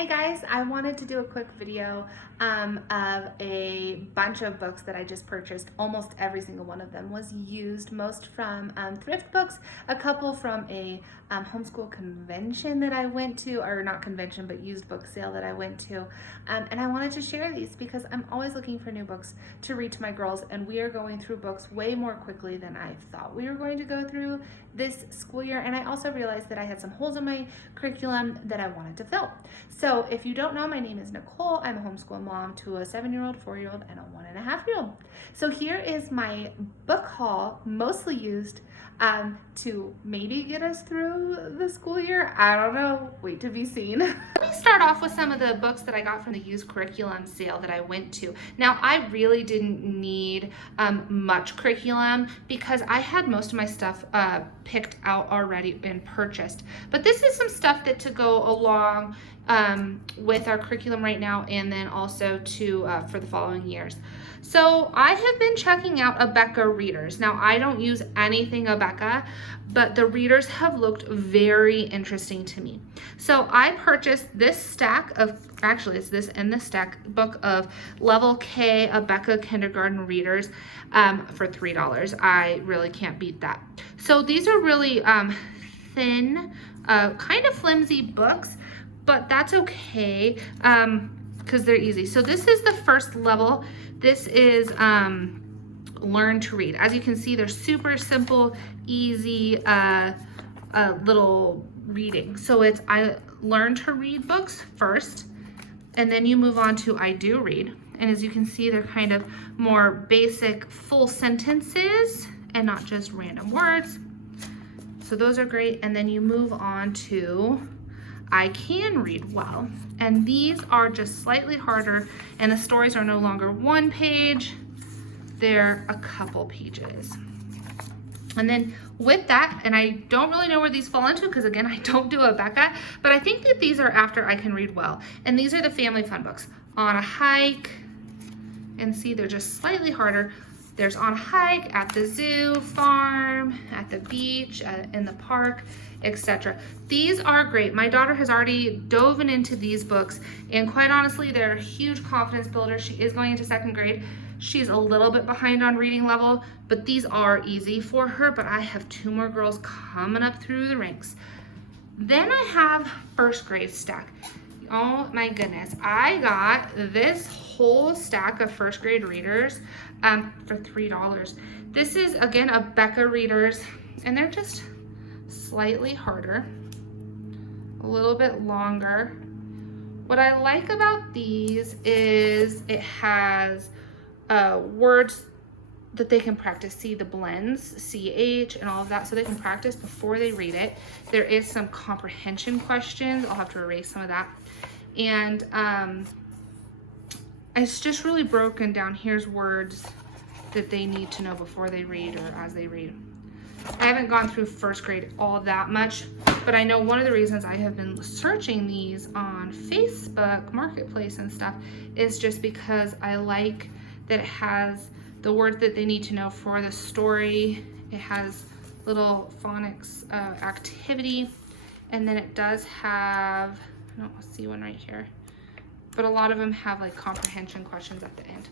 Hi guys, I wanted to do a quick video of a bunch of books that I just purchased. Almost every single one of them was used, most from thrift books, a couple from a homeschool convention that I went to, or not convention, but used book sale that I went to. And I wanted to share these because I'm always looking for new books to read to my girls, and we are going through books way more quickly than I thought we were going to go through this school year. And I also realized that I had some holes in my curriculum that I wanted to fill. So if you don't know, my name is Nicole. I'm a homeschool mom to a 7-year-old, 4-year-old, and a 1.5-year-old. So here is my book haul, mostly used to maybe get us through the school year. I don't know, wait to be seen. Let me start off with some of the books that I got from the used curriculum sale that I went to. Now, I really didn't need much curriculum because I had most of my stuff picked out already and purchased. But this is some stuff that to go along with our curriculum right now, and then also to for the following years. So I have been checking out Abeka readers. Now, I don't use anything Abeka, but the readers have looked very interesting to me. So I purchased this stack of, actually it's this in this stack book of Level K Abeka kindergarten readers for $3. I really can't beat that. So these are really thin, kind of flimsy books, but that's okay because they're easy. So this is the first level. This is Learn to Read. As you can see, they're super simple, easy little reading. So it's I learn to read books first, and then you move on to I do read. And as you can see, they're kind of more basic full sentences and not just random words. So those are great. And then you move on to I can read well. And these are just slightly harder, and the stories are no longer one page, they're a couple pages. And then with that, and I don't really know where these fall into because again, I don't do Abeka, but I think that these are after I can read well. And these are the family fun books. On a Hike, and see, they're just slightly harder. There's On a Hike, At the Zoo, Farm, At the Beach, in the Park, etc. These are great. My daughter has already dove into these books, and quite honestly, they're a huge confidence builder. She is going into 2nd grade. She's a little bit behind on reading level, but these are easy for her. But I have 2 more girls coming up through the ranks. Then I have 1st grade stack. Oh my goodness, I got this whole stack of 1st grade readers for $3. This is again Abeka readers, and they're just slightly harder, a little bit longer. What I like about these is it has words that they can practice. See the blends, CH and all of that, so they can practice before they read it. There is some comprehension questions. I'll have to erase some of that. And it's just really broken down. Here's words that they need to know before they read or as they read. I haven't gone through 1st grade all that much, but I know one of the reasons I have been searching these on Facebook Marketplace and stuff is just because I like that it has the words that they need to know for the story. It has little phonics activity, and then it does have, I don't see one right here, but a lot of them have like comprehension questions at the end.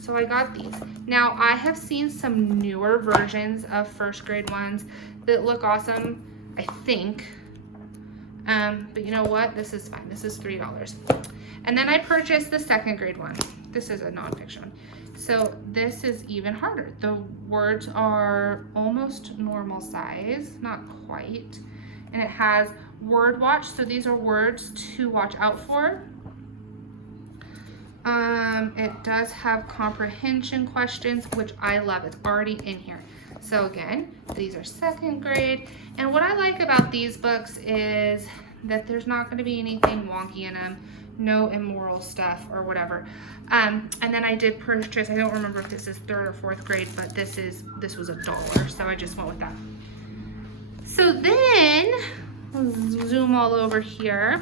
So I got these. Now I have seen some newer versions of 1st grade ones that look awesome, I think. But you know what? This is fine. This is $3. And then I purchased the 2nd grade one. This is a nonfiction. So this is even harder. The words are almost normal size, not quite. And it has word watch. So these are words to watch out for. It does have comprehension questions, which I love. It's already in here. So again, these are 2nd grade. And what I like about these books is that there's not going to be anything wonky in them, no immoral stuff or whatever. And then I did purchase, I don't remember if this is 3rd or 4th grade, but this was $1, so I just went with that. So then, zoom all over here.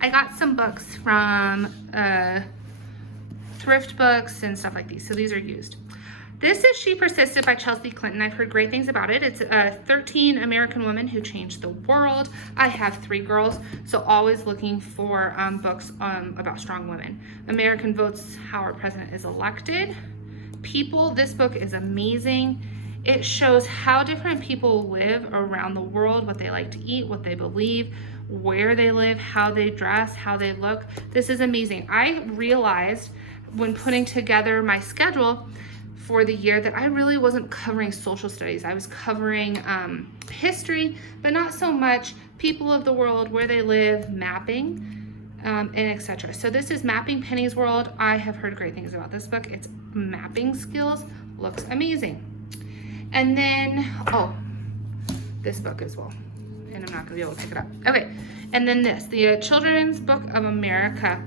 I got some books from thrift books and stuff like these. So these are used. This is She Persisted by Chelsea Clinton. I've heard great things about it. It's 13 American women who changed the world. I have 3 girls, so always looking for books about strong women. American Votes, How Our President is Elected. People, this book is amazing. It shows how different people live around the world, what they like to eat, what they believe, where they live, how they dress, how they look. This is amazing. I realized when putting together my schedule for the year that I really wasn't covering social studies. I was covering history, but not so much people of the world, where they live, mapping, and etc. So this is Mapping Penny's World. I have heard great things about this book. Its mapping skills looks amazing. And then, oh, this book as well. And I'm not gonna be able to pick it up. Okay, and then this, the Children's Book of America.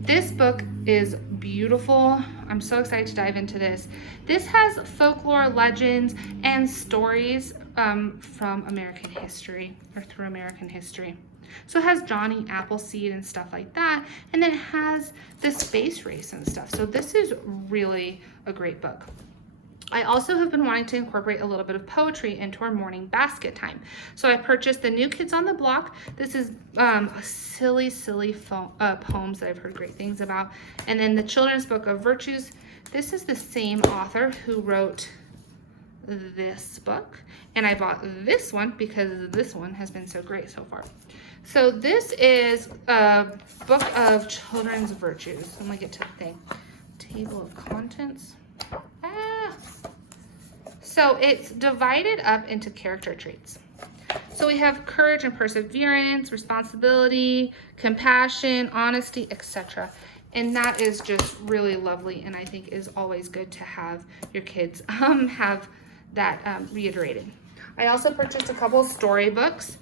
This book is beautiful. I'm so excited to dive into this. This has folklore, legends, and stories from American history, or through American history. So it has Johnny Appleseed and stuff like that, and then it has the space race and stuff. So this is really a great book. I also have been wanting to incorporate a little bit of poetry into our morning basket time. So I purchased the New Kids on the Block. This is silly poems that I've heard great things about. And then the Children's Book of Virtues. This is the same author who wrote this book. And I bought this one because this one has been so great so far. So this is a book of children's virtues. Let me get to the thing. Table of contents. So it's divided up into character traits. So we have courage and perseverance, responsibility, compassion, honesty, etc. And that is just really lovely, and I think is always good to have your kids have that reiterated. I also purchased a couple of storybooks.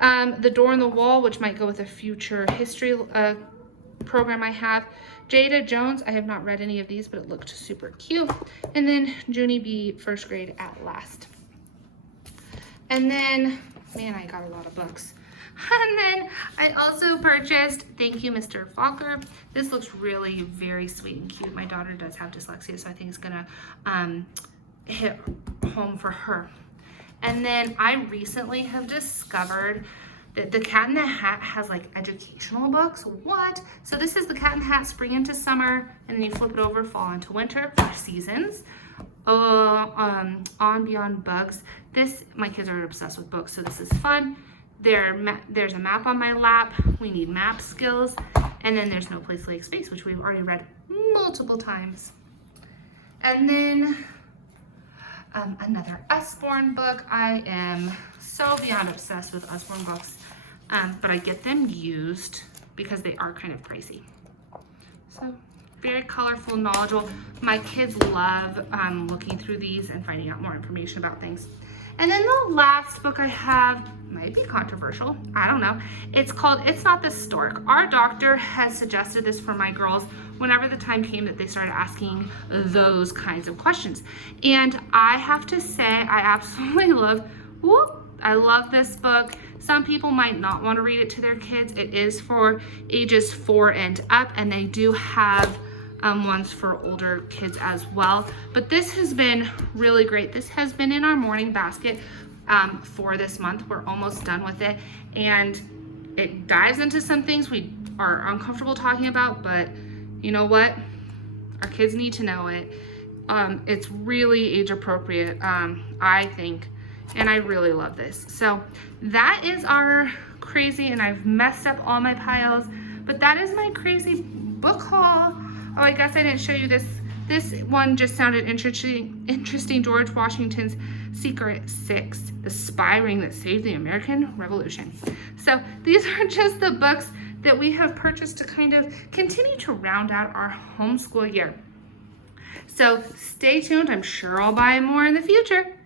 The Door in the Wall, which might go with a future history program I have. Jada Jones, I have not read any of these, but it looked super cute. And then Junie B First Grade at Last. And then, man, I got a lot of books. And then I also purchased Thank You, Mr. Falker. This looks really very sweet and cute. My daughter does have dyslexia, so I think it's gonna hit home for her. And then I recently have discovered that the Cat in the Hat has like educational books. What? So this is the Cat in the Hat Spring into Summer, and then you flip it over Fall into Winter for seasons. On Beyond Bugs. This, my kids are obsessed with books, so this is fun. There's a map on my lap. We need map skills. And then there's No Place Like Space, which we've already read multiple times. And then another Usborne book. I am so beyond obsessed with Usborne books, but I get them used because they are kind of pricey. So very colorful, knowledgeable. My kids love looking through these and finding out more information about things. And then the last book I have might be controversial. I don't know. It's called It's Not the Stork. Our doctor has suggested this for my girls whenever the time came that they started asking those kinds of questions. And I have to say, I absolutely I love this book. Some people might not want to read it to their kids. It is for ages 4 and up, and they do have ones for older kids as well. But this has been really great. This has been in our morning basket for this month. We're almost done with it, and it dives into some things we are uncomfortable talking about, but you know what? Our kids need to know it. It's really age appropriate, I think, and I really love this. So that is our crazy, and I've messed up all my piles, but that is my crazy book haul. Oh, I guess I didn't show you this. This one just sounded interesting. George Washington's Secret 6, the spy ring that saved the American Revolution. So these are just the books that we have purchased to kind of continue to round out our homeschool year. So stay tuned. I'm sure I'll buy more in the future.